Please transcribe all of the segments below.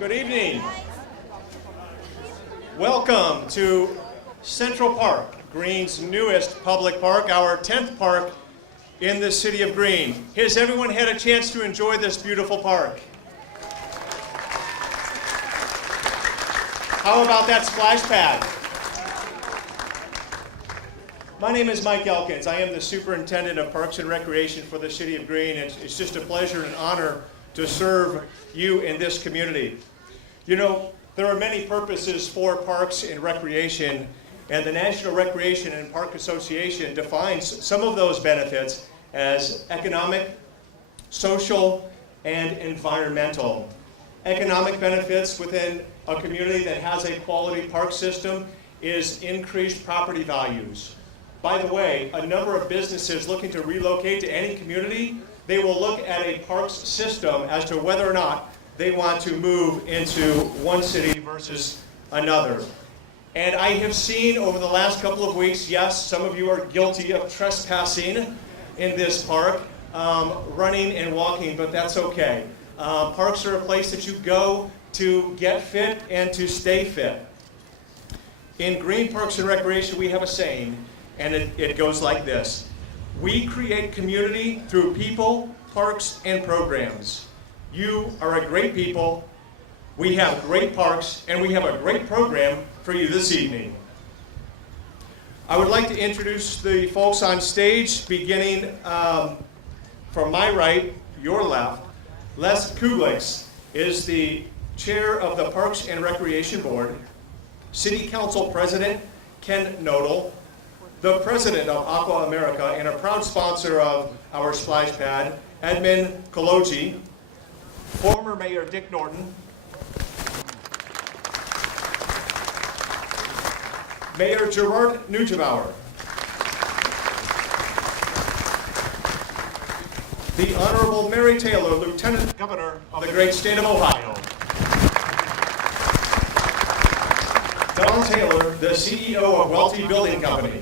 Good evening. Welcome to Central Park, Green's newest public park, our 10th park in the city of Green. Has everyone had a chance to enjoy this beautiful park? How about that splash pad? My name is Mike Elkins. I am the Superintendent of Parks and Recreation for the City of Green. It's just a pleasure and honor to serve you in this community. You know, there are many purposes for parks and recreation, and the National Recreation and Park Association defines some of those benefits as economic, social, and environmental. Economic benefits within a community that has a quality park system is increased property values. By the way, a number of businesses looking to relocate to any community, they will look at a parks system as to whether or not they want to move into one city versus another. And I have seen over the last couple of weeks, yes, some of you are guilty of trespassing in this park, running and walking, but that's okay. Parks are a place that you go to get fit and to stay fit. In Green Parks and Recreation, we have a saying, and it goes like this. We create community through people, parks, and programs. You are a great people, we have great parks, and we have a great program for you this evening. I would like to introduce the folks on stage, beginning from my right, your left. Les Kuglix is the chair of the Parks and Recreation Board. City Council President Ken Nodal, the president of Aqua America and a proud sponsor of our splash pad, Edmund Koloji, former Mayor Dick Norton, Mayor Gerard Neugebauer, the Honorable Mary Taylor, Lieutenant Governor of the great state of Ohio, Don Taylor, the CEO of Welty Building Company,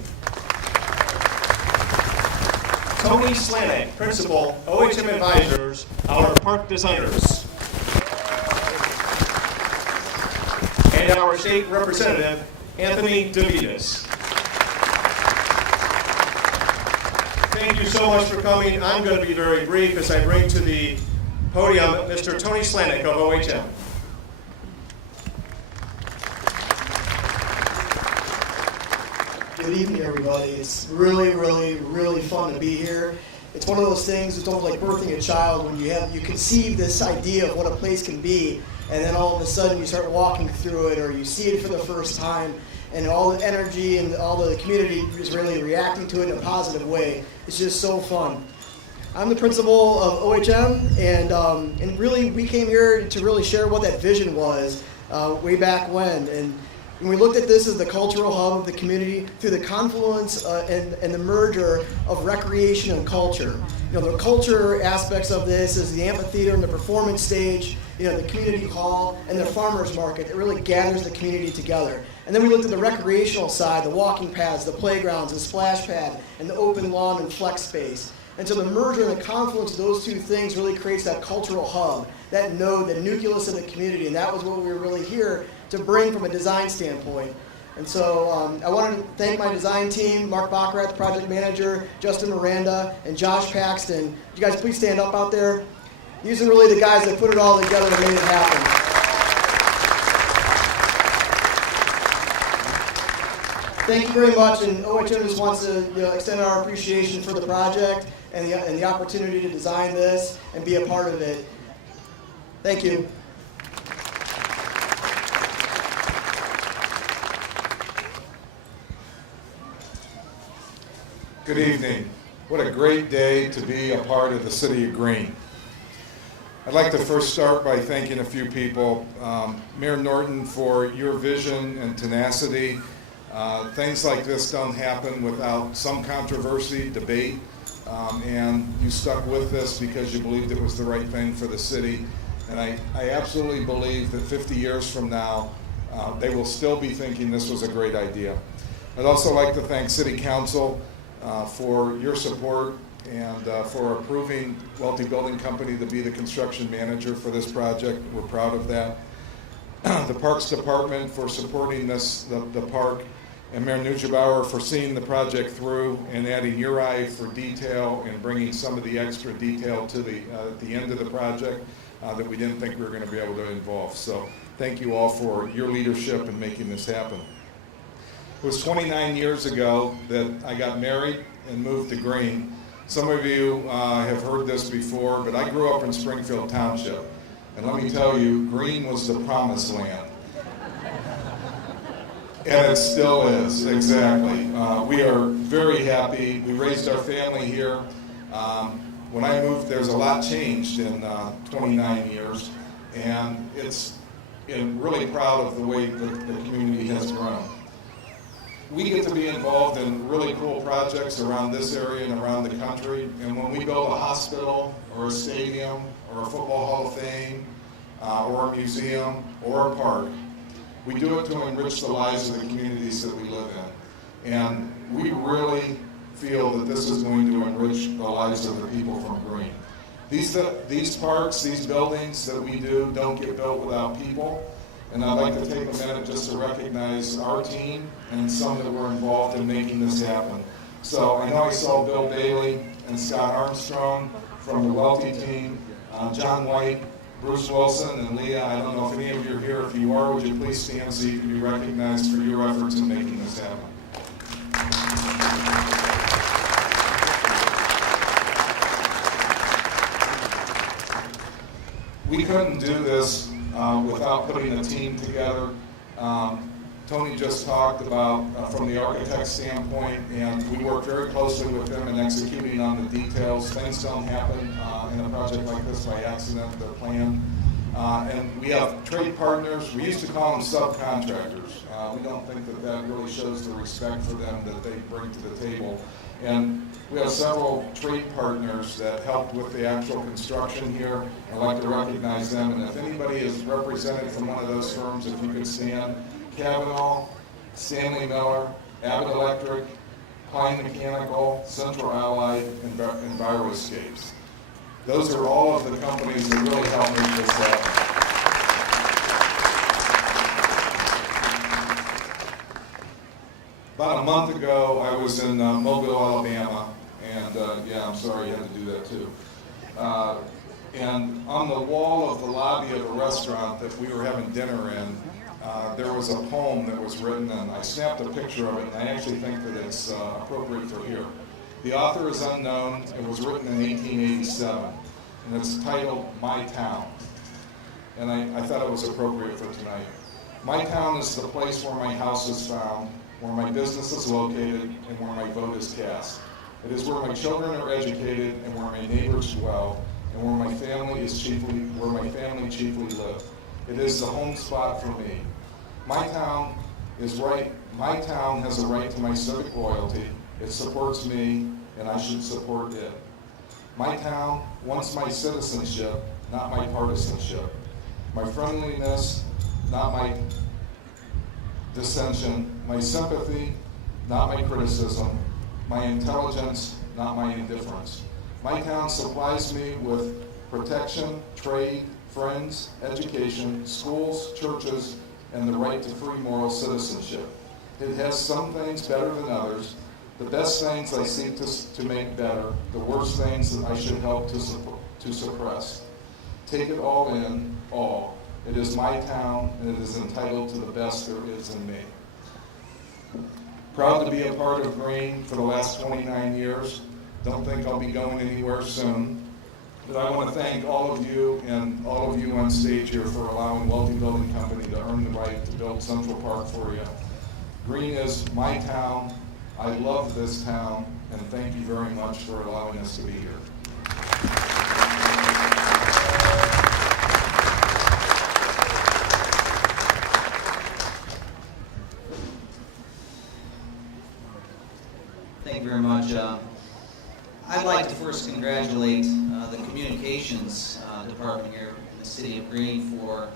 Tony Slanek, Principal, OHM Advisors, our park designers, and our state representative, Anthony DeVitas. Thank you so much for coming. I'm going to be very brief as I bring to the podium Mr. Tony Slanek of OHM. Good evening, everybody. It's really fun to be here. It's one of those things, it's almost like birthing a child when you conceive this idea of what a place can be, and then all of a sudden you start walking through it, or you see it for the first time, and all the energy and all the community is really reacting to it in a positive way. It's just so fun. I'm the principal of OHM, and really we came here to really share what that vision was way back when. And we looked at this as the cultural hub of the community through the confluence and the merger of recreation and culture. You know, the culture aspects of this is the amphitheater and the performance stage, you know, the community hall, and the farmers market that really gathers the community together. And then we looked at the recreational side, the walking paths, the playgrounds, the splash pad, and the open lawn and flex space. And so the merger and the confluence of those two things really creates that cultural hub, that node, the nucleus of the community, and that was what we were really here to bring from a design standpoint. And so I want to thank my design team, Mark Baccarat, the project manager, Justin Miranda, and Josh Paxton. Would you guys please stand up out there? These are really the guys that put it all together and made it happen. Thank you very much, and OHM just wants to extend our appreciation for the project and the opportunity to design this and be a part of it. Thank you. Good evening. What a great day to be a part of the City of Green. I'd like to first start by thanking a few people. Mayor Norton, for your vision and tenacity. Things like this don't happen without some controversy, debate, and you stuck with this because you believed it was the right thing for the city. And I absolutely believe that 50 years from now, they will still be thinking this was a great idea. I'd also like to thank City Council for your support and for approving Welty Building Company to be the construction manager for this project. We're proud of that. the Parks Department for supporting the park, and Mayor Neugebauer for seeing the project through and adding your eye for detail and bringing some of the extra detail to the end of the project that we didn't think we were going to be able to involve. So thank you all for your leadership in making this happen. It was 29 years ago that I got married and moved to Greene. Some of you have heard this before, but I grew up in Springfield Township. And let me tell you, Greene was the promised land. And it still is, exactly. We are very happy. We raised our family here. When I moved, there's a lot changed in 29 years. And I'm really proud of the way the community has grown. We get to be involved in really cool projects around this area and around the country. And when we build a hospital or a stadium or a football hall of fame or a museum or a park, we do it to enrich the lives of the communities that we live in. And we really feel that this is going to enrich the lives of the people from Greene. These parks, these buildings that we do don't get built without people. And I'd like to take a minute just to recognize our team and some that were involved in making this happen. So I know I saw Bill Bailey and Scott Armstrong from the Welty team, John White, Bruce Wilson, and Leah. I don't know if any of you are here. If you are, would you please stand so you can be recognized for your efforts in making this happen. We couldn't do this without putting a team together. Tony just talked about from the architect standpoint, and we work very closely with them in executing on the details. Things don't happen in a project like this by accident, they're planned. And we have trade partners. We used to call them subcontractors. We don't think that that really shows the respect for them that they bring to the table. And we have several trade partners that helped with the actual construction here. I'd like to recognize them. And if anybody is represented from one of those firms, if you could stand, Kavanaugh, Stanley Miller, Abbott Electric, Klein Mechanical, Central Allied, and Enviroscapes. Those are all of the companies that really helped make this happen. About a month ago, I was in Mobile, Alabama, and yeah, I'm sorry you had to do that too. And on the wall of the lobby of a restaurant that we were having dinner in, there was a poem that was written, and I snapped a picture of it, and I actually think that it's appropriate for here. The author is unknown. It was written in 1887, and it's titled My Town. And I thought it was appropriate for tonight. My town is the place where my house is found, where my business is located, and where my vote is cast. It is where my children are educated, and where my neighbors dwell, and where my family chiefly live. It is the home spot for me. My town is right. My town has a right to my civic loyalty. It supports me, and I should support it. My town wants my citizenship, not my partisanship. My friendliness, not my dissension. My sympathy, not my criticism. My intelligence, not my indifference. My town supplies me with protection, trade, friends, education, schools, churches, and the right to free moral citizenship. It has some things better than others. The best things I seek to make better, the worst things that I should help to suppress. Take it all in, all. It is my town, and it is entitled to the best there is in me. Proud to be a part of Greene for the last 29 years. Don't think I'll be going anywhere soon. But I want to thank all of you and all of you on stage here for allowing Welty Building Company to earn the right to build Central Park for you. Greene is my town. I love this town, and thank you very much for allowing us to be here. Thank you very much. I'd like to first congratulate the communications department here in the city of Greene for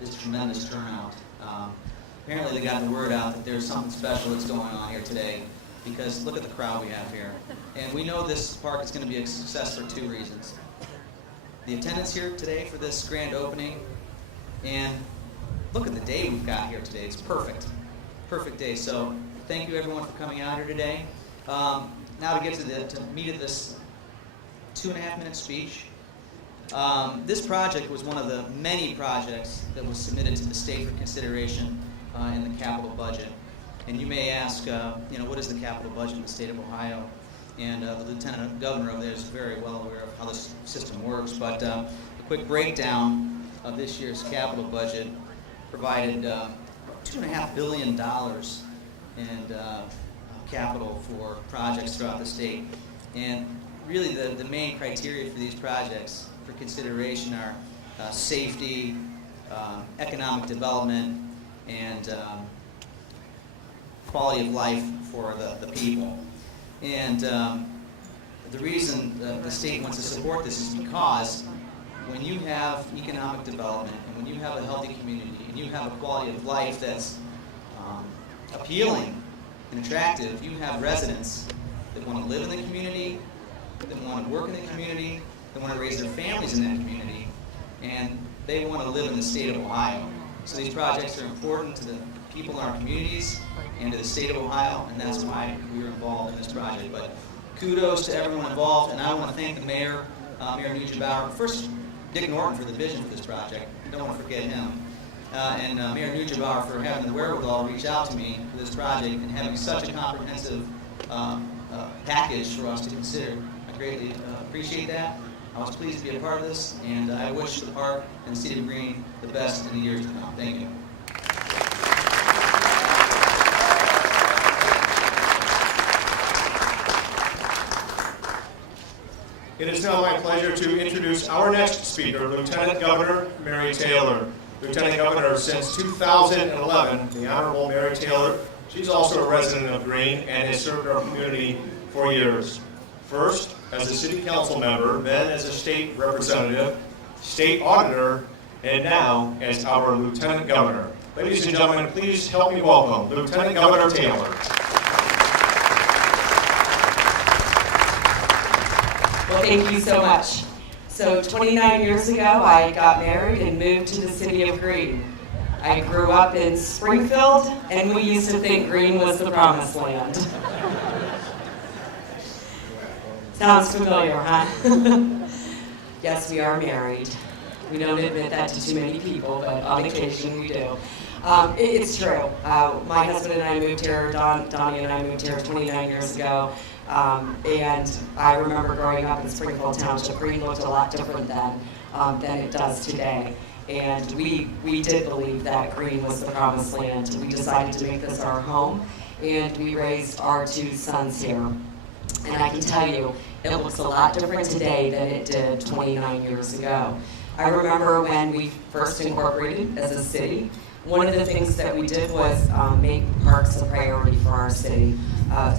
this tremendous turnout. Apparently they got the word out that there's something special that's going on here today, because look at the crowd we have here. And we know this park is going to be a success for two reasons. The attendance here today for this grand opening, and look at the day we've got here today. It's perfect. Perfect day. So thank you everyone for coming out here today. Now to get to the meat of this 2.5-minute speech. This project was one of the many projects that was submitted to the state for consideration in the capital budget. And you may ask, what is the capital budget in the state of Ohio? And the Lieutenant Governor over there is very well aware of how this system works. But a quick breakdown of this year's capital budget provided $2.5 billion in capital for projects throughout the state. And really the main criteria for these projects for consideration are safety, economic development, and quality of life for the people. And the reason the state wants to support this is because when you have economic development and when you have a healthy community and you have a quality of life that's appealing and attractive, you have residents that want to live in the community, that want to work in the community, that want to raise their families in that community, and they want to live in the state of Ohio. So these projects are important to the people in our communities and to the state of Ohio, and that's why we were involved in this project. But kudos to everyone involved, and I want to thank the mayor, Mayor Nugent-Bauer, first Dick Norton for the vision for this project. Don't want to forget him. And Mayor Nugent-Bauer for having the wherewithal to reach out to me for this project and having such a comprehensive package for us to consider. I greatly appreciate that. I was pleased to be a part of this, and I wish the park and the city of Green the best in the years to come. Thank you. It is now my pleasure to introduce our next speaker, Lieutenant Governor Mary Taylor. Lieutenant Governor since 2011, the Honorable Mary Taylor. She's also a resident of Green and has served our community for years. First, as a city council member, then as a state representative, state auditor, and now as our Lieutenant Governor. Ladies and gentlemen, please help me welcome Lieutenant Governor Taylor. Well, thank you so much. So 29 years ago, I got married and moved to the city of Green. I grew up in Springfield, and we used to think Green was the promised land. Sounds familiar, huh? Yes, we are married. We don't admit that to too many people, but on occasion we do. It's true. My husband and I moved here, Donnie and I moved here 29 years ago. And I remember growing up in Springfield Township, Green looked a lot different then than it does today. And we did believe that Green was the promised land. We decided to make this our home, and we raised our 2 sons here. And I can tell you, it looks a lot different today than it did 29 years ago. I remember when we first incorporated as a city, one of the things that we did was make parks a priority for our city.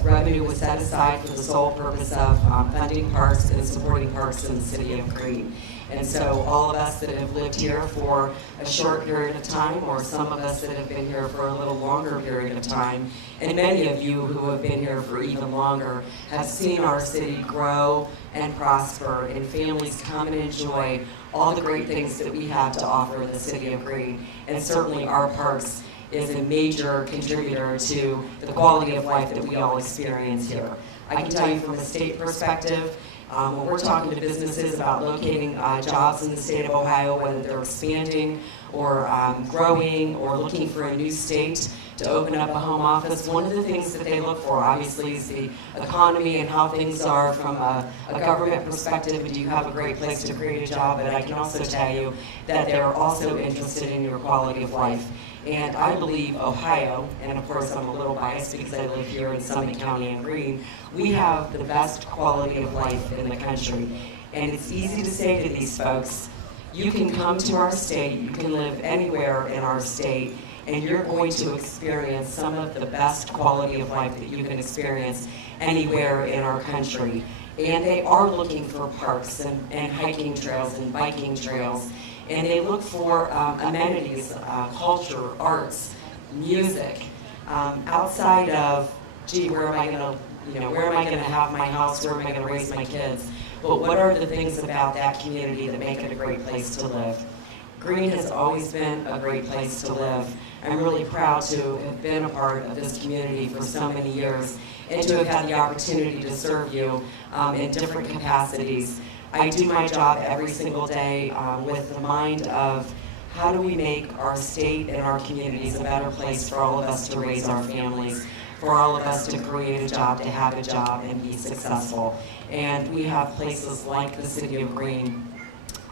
Revenue was set aside for the sole purpose of funding parks and supporting parks in the city of Green. And so all of us that have lived here for a short period of time, or some of us that have been here for a little longer period of time, and many of you who have been here for even longer, have seen our city grow and prosper, and families come and enjoy all the great things that we have to offer in the city of Green. And certainly our parks is a major contributor to the quality of life that we all experience here. I can tell you from a state perspective, when we're talking to businesses about locating jobs in the state of Ohio, whether they're expanding or growing or looking for a new state to open up a home office, one of the things that they look for, obviously, is the economy and how things are from a government perspective. Do you have a great place to create a job? But I can also tell you that they're also interested in your quality of life. And I believe Ohio, and of course I'm a little biased because I live here in Summit County and Green, we have the best quality of life in the country. And it's easy to say to these folks, you can come to our state, you can live anywhere in our state, and you're going to experience some of the best quality of life that you can experience anywhere in our country. And they are looking for parks and hiking trails and biking trails. And they look for amenities, culture, arts, music, outside of, gee, where am I going to have my house? Where am I going to raise my kids? But what are the things about that community that make it a great place to live? Greene has always been a great place to live. I'm really proud to have been a part of this community for so many years and to have had the opportunity to serve you in different capacities. I do my job every single day with the mind of how do we make our state and our communities a better place for all of us to raise our families, for all of us to create a job, to have a job and be successful. And we have places like the city of Greene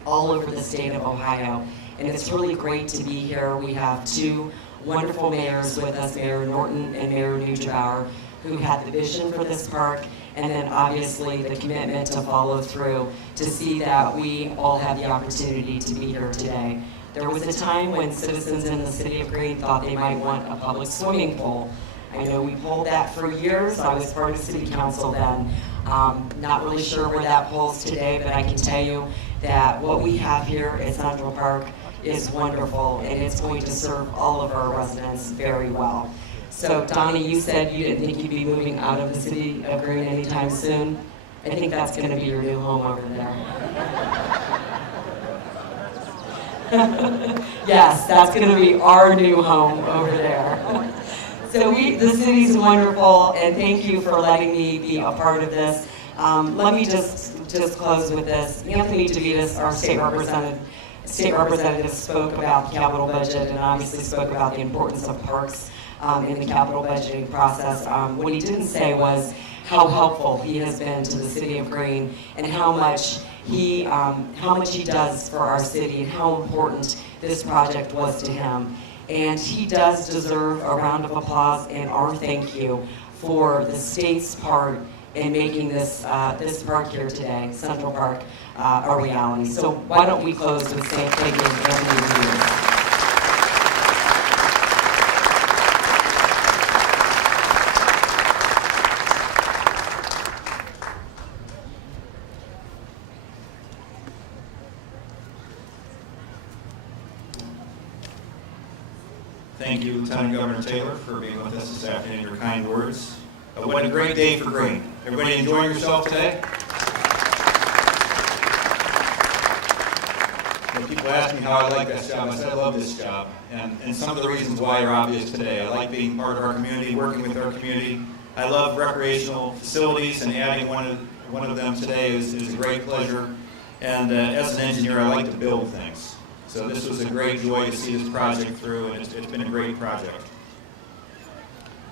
all over the state of Ohio. And it's really great to be here. We have two wonderful mayors with us, Mayor Norton and Mayor Neugebauer, who had the vision for this park, and then obviously the commitment to follow through to see that we all have the opportunity to be here today. There was a time when citizens in the city of Greene thought they might want a public swimming pool. I know we pulled that for years. I was part of city council then. Not really sure where that polls today, but I can tell you that what we have here at Central Park is wonderful, and it's going to serve all of our residents very well. So Donnie, you said you didn't think you'd be moving out of the city of Greene anytime soon. I think that's going to be your new home over there. Yes, that's going to be our new home over there. So the city's wonderful, and thank you for letting me be a part of this. Let me just close with this. Anthony DeVitas, our state representative, spoke about the capital budget and obviously spoke about the importance of parks in the capital budgeting process. What he didn't say was how helpful he has been to the city of Greene and how much he does for our city and how important this project was to him. And he does deserve a round of applause and our thank you for the state's part in making this park here today, Central Park, a reality. So why don't we close with saying thank you, Anthony DeVitas. Thank you, Lieutenant Governor Taylor, for being with us this afternoon, your kind words. What a great day for Greene. Everybody enjoying yourself today? When people ask me how I like this job, I said I love this job. And some of the reasons why are obvious today. I like being part of our community, working with our community. I love recreational facilities, and adding one of them today is a great pleasure. And as an engineer, I like to build things. So this was a great joy to see this project through, and it's been a great project.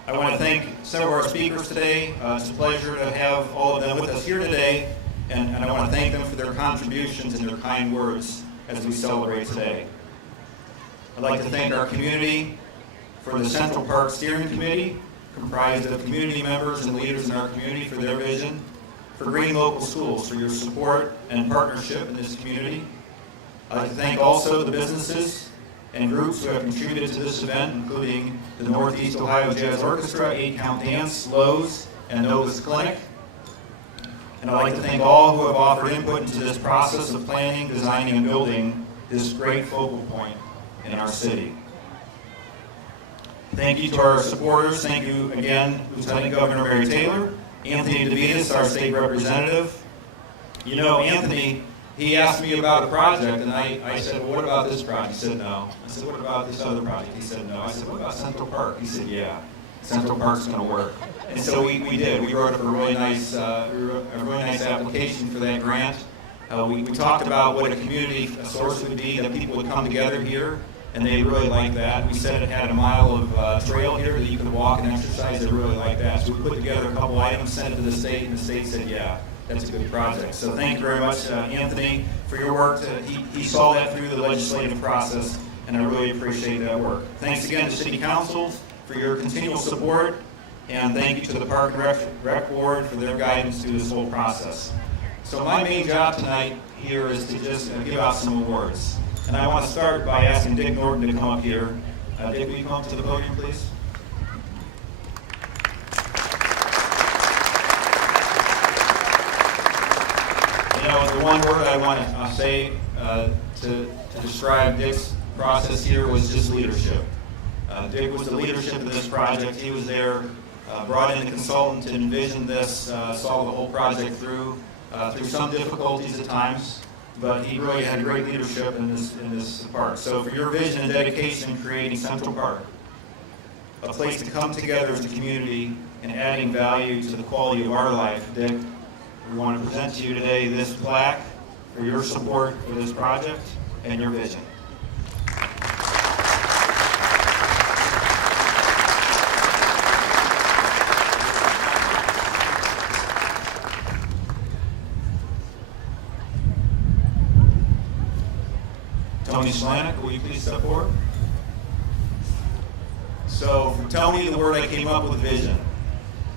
I want to thank some of our speakers today. It's a pleasure to have all of them with us here today, and I want to thank them for their contributions and their kind words as we celebrate today. I'd like to thank our community for the Central Park Steering Committee, comprised of community members and leaders in our community, for their vision, for Greene Local Schools for your support and partnership in this community. I'd like to thank also the businesses and groups who have contributed to this event, including the Northeast Ohio Jazz Orchestra, 8 Count Dance, Lowe's, and Novus Clinic. And I'd like to thank all who have offered input into this process of planning, designing, and building this great focal point in our city. Thank you to our supporters. Thank you again, Lieutenant Governor Mary Taylor, Anthony DeVitas, our state representative. You know, Anthony, he asked me about a project, and I said, well, what about this project? He said, no. I said, what about this other project? He said, no. I said, what about Central Park? He said, yeah, Central Park's going to work. And so we did. We wrote up a really nice application for that grant. We talked about what a community source would be, that people would come together here, and they really liked that. We said it had a mile of trail here that you could walk and exercise. They really liked that. So we put together a couple items, sent it to the state, and the state said, yeah, that's a good project. So thank you very much, Anthony, for your work. He saw that through the legislative process, and I really appreciate that work. Thanks again to City Council for your continual support, and thank you to the Park and Rec Board for their guidance through this whole process. So my main job tonight here is to just give out some awards. And I want to start by asking Dick Norton to come up here. Dick, will you come up to the podium, please? You know, the one word I want to say to describe Dick's process here was just leadership. Dick was the leadership of this project. He was there, brought in a consultant to envision this, saw the whole project through some difficulties at times, but he really had great leadership in this park. So for your vision and dedication in creating Central Park, a place to come together as a community and adding value to the quality of our life, Dick, we want to present to you today this plaque for your support for this project and your vision. Tony Slanik, will you please step forward? So for Tony, the word I came up with, vision.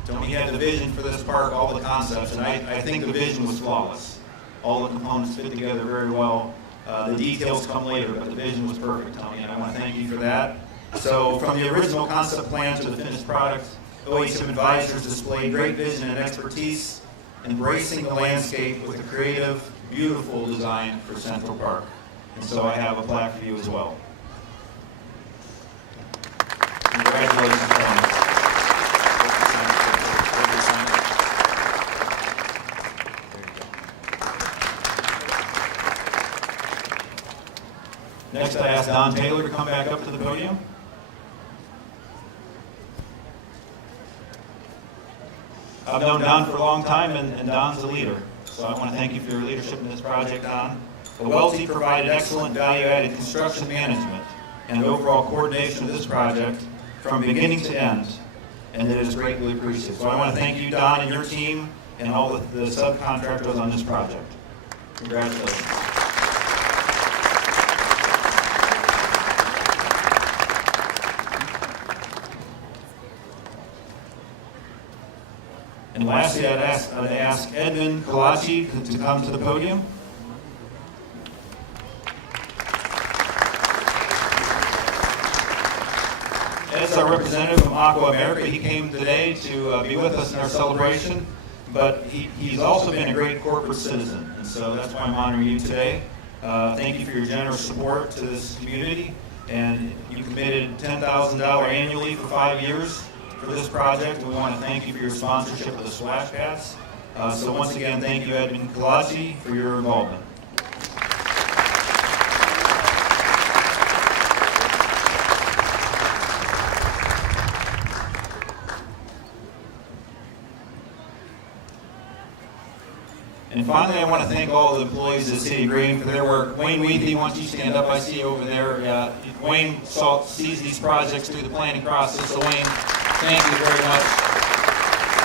Tony had the vision for this park, all the concepts, and I think the vision was flawless. All the components fit together very well. The details come later, but the vision was perfect, Tony, and I want to thank you for that. So from the original concept plan to the finished product, OHM advisors displayed great vision and expertise, embracing the landscape with a creative, beautiful design for Central Park. And so I have a plaque for you as well. Congratulations, Tony. Next, I ask Don Taylor to come back up to the podium. I've known Don for a long time, and Don's a leader. So I want to thank you for your leadership in this project, Don. The Welty provided excellent value-added construction management and overall coordination of this project from beginning to end, and it is greatly appreciated. So I want to thank you, Don, and your team, and all the subcontractors on this project. Congratulations. And lastly, I'd ask Edmund Kalachi to come to the podium. Ed's our representative from Aqua America. He came today to be with us in our celebration, but he's also been a great corporate citizen, and so that's why I'm honoring you today. Thank you for your generous support to this community, and you committed $10,000 annually for 5 years for this project. We want to thank you for your sponsorship of the splash pads. So once again, thank you, Edmund Kalachi, for your involvement. And finally, I want to thank all the employees of the City of Green for their work. Wayne Weethy, why don't you stand up? I see you over there. Wayne sees these projects through the planning process. So Wayne, thank you very much.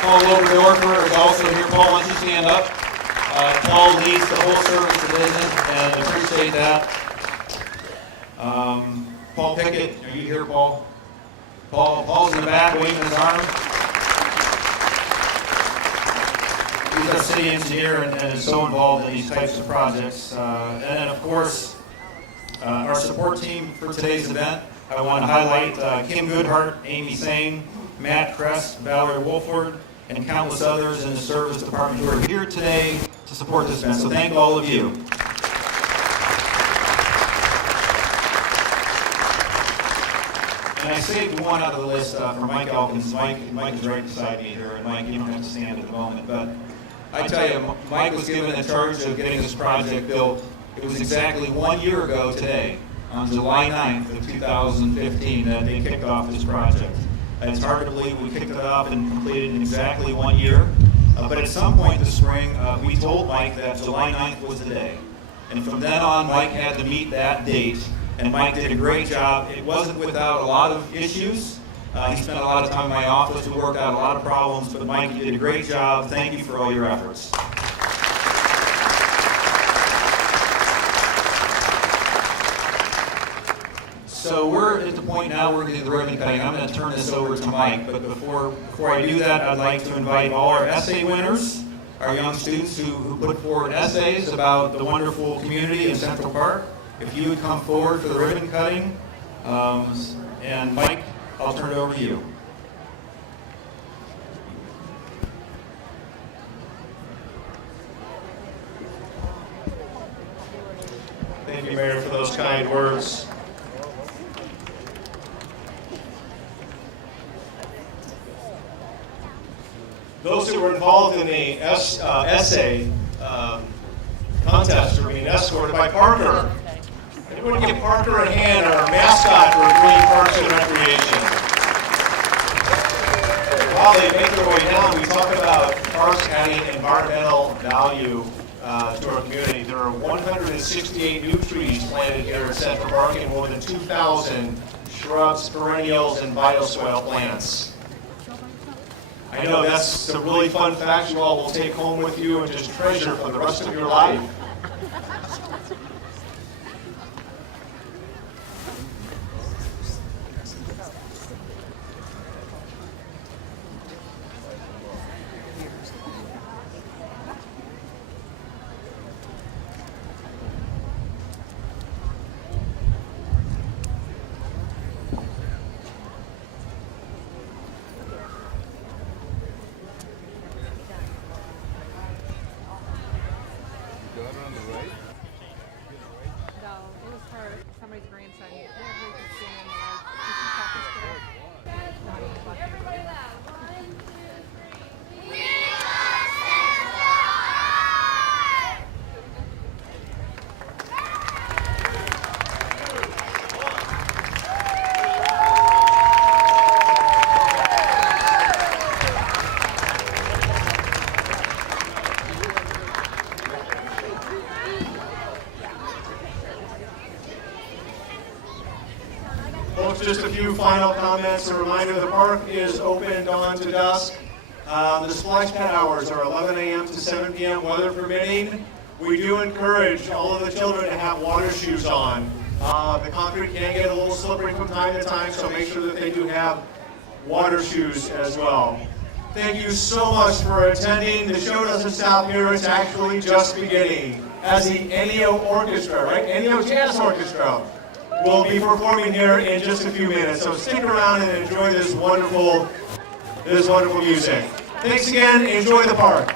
Paul Oberdorfer is also here. Paul, why don't you stand up? Paul leads the whole service division, and I appreciate that. Paul Pickett, are you here, Paul? Paul's in the back waving his arm. He's our city engineer and is so involved in these types of projects. And then, of course, our support team for today's event. I want to highlight Kim Goodhart, Amy Sane, Matt Kress, Valerie Wolford, and countless others in the service department who are here today to support this event. So thank all of you. And I saved one out of the list for Mike Elkins. Mike is right beside me here, and Mike, you don't have to stand at the moment, but I tell you, Mike was given the charge of getting this project built. It was exactly 1 year ago today, on July 9th of 2015, that they kicked off this project. It's hard to believe we kicked it off and completed in exactly 1 year. But at some point this spring, we told Mike that July 9th was the day. And from then on, Mike had to meet that date. And Mike did a great job. It wasn't without a lot of issues. He spent a lot of time in my office. We worked out a lot of problems. But Mike, you did a great job. Thank you for all your efforts. So we're at the point now we're going to do the ribbon cutting. I'm going to turn this over to Mike, but before I do that, I'd like to invite all our essay winners, our young students who put forward essays about the wonderful community in Central Park. If you would come forward for the ribbon cutting. And Mike, I'll turn it over to you. Thank you, Mayor, for those kind words. Those who were involved in the essay contest are being escorted by Parker. Everyone give Parker a hand, our mascot for Green Parks and Recreation. While they make their way down, we talk about parks adding environmental value to our community. There are 168 new trees planted here at Central Park and more than 2,000 shrubs, perennials, and vital soil plants. I know that's a really fun fact you all will take home with you and just treasure for the rest of your life. No, it was her, somebody's grandson. They're really good singing, you can talk this kid up. Not even lucky. Folks, just a few final comments. A reminder, the park is open dawn to dusk. The splash pad hours are 11 a.m. to 7 p.m. weather permitting. We do encourage all of the children to have water shoes on. The concrete can get a little slippery from time to time, so make sure that they do have water shoes as well. Thank you so much for attending. The show doesn't stop here. It's actually just beginning. As the Ennio Orchestra, right? Ennio Jazz Orchestra will be performing here in just a few minutes. So stick around and enjoy this wonderful music. Thanks again. Enjoy the park.